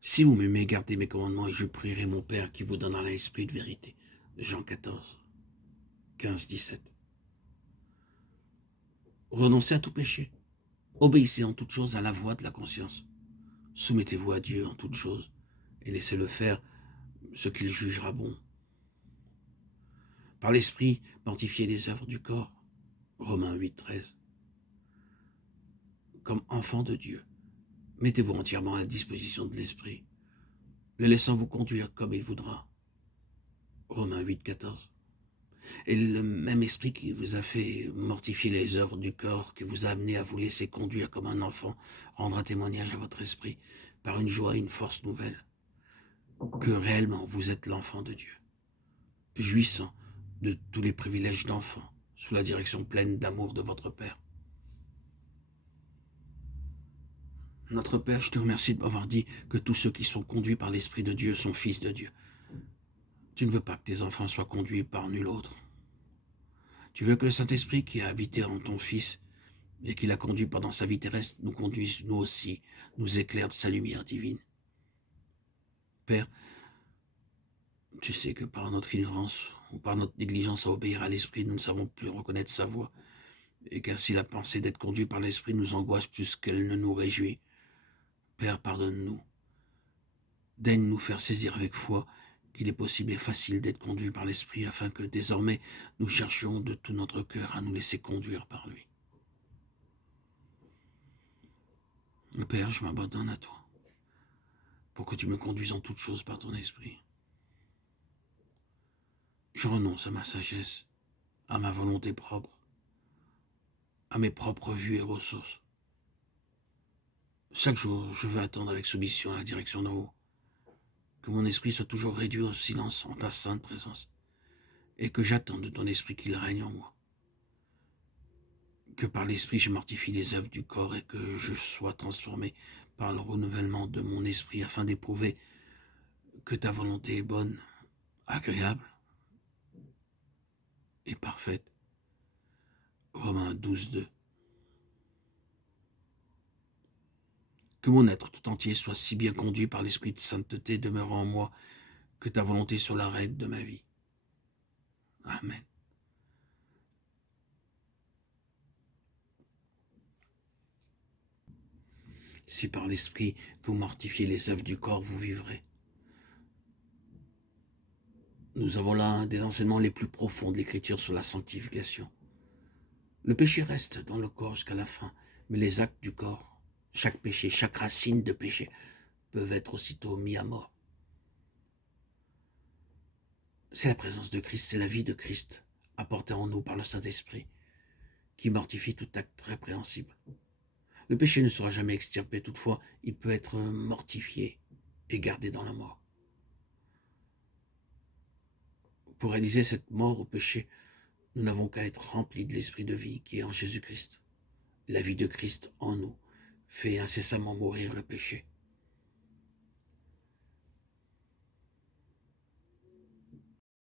Si vous m'aimez, gardez mes commandements et je prierai mon Père qui vous donnera l'esprit de vérité. Jean 14, 15, 17. Renoncez à tout péché. Obéissez en toutes choses à la voix de la conscience. Soumettez-vous à Dieu en toutes choses et laissez-le faire ce qu'il jugera bon. Par l'esprit, mortifiez les œuvres du corps. Romains 8, 13. Comme enfant de Dieu, mettez-vous entièrement à la disposition de l'esprit, le laissant vous conduire comme il voudra. Romains 8, 14. Et le même esprit qui vous a fait mortifier les œuvres du corps, qui vous a amené à vous laisser conduire comme un enfant, rendra témoignage à votre esprit par une joie et une force nouvelle, que réellement vous êtes l'enfant de Dieu, jouissant de tous les privilèges d'enfant, sous la direction pleine d'amour de votre Père. Notre Père, je te remercie de m'avoir dit que tous ceux qui sont conduits par l'Esprit de Dieu sont fils de Dieu. Tu ne veux pas que tes enfants soient conduits par nul autre. Tu veux que le Saint-Esprit qui a habité en ton Fils et qui l'a conduit pendant sa vie terrestre nous conduise, nous aussi, nous éclaire de sa lumière divine. Père, tu sais que par notre ignorance ou par notre négligence à obéir à l'Esprit, nous ne savons plus reconnaître sa voix, et qu'ainsi la pensée d'être conduit par l'Esprit nous angoisse plus qu'elle ne nous réjouit. Père, pardonne-nous. Daigne nous faire saisir avec foi qu'il est possible et facile d'être conduit par l'Esprit, afin que désormais nous cherchions de tout notre cœur à nous laisser conduire par lui. Père, je m'abandonne à toi, pour que tu me conduises en toutes choses par ton Esprit. Je renonce à ma sagesse, à ma volonté propre, à mes propres vues et ressources. Chaque jour, je veux attendre avec soumission à la direction d'en haut, que mon esprit soit toujours réduit au silence en ta sainte présence, et que j'attende de ton esprit qu'il règne en moi. Que par l'esprit je mortifie les œuvres du corps et que je sois transformé par le renouvellement de mon esprit afin d'éprouver que ta volonté est bonne, agréable et parfaite. Romains 12, 2. Que mon être tout entier soit si bien conduit par l'esprit de sainteté demeurant en moi que ta volonté soit la règle de ma vie. Amen. Si par l'esprit vous mortifiez les œuvres du corps, vous vivrez. Nous avons là un des enseignements les plus profonds de l'Écriture sur la sanctification. Le péché reste dans le corps jusqu'à la fin, mais les actes du corps, chaque péché, chaque racine de péché, peuvent être aussitôt mis à mort. C'est la présence de Christ, c'est la vie de Christ, apportée en nous par le Saint-Esprit, qui mortifie tout acte répréhensible. Le péché ne sera jamais extirpé, toutefois, il peut être mortifié et gardé dans la mort. Pour réaliser cette mort au péché, nous n'avons qu'à être remplis de l'esprit de vie qui est en Jésus-Christ. La vie de Christ en nous fait incessamment mourir le péché.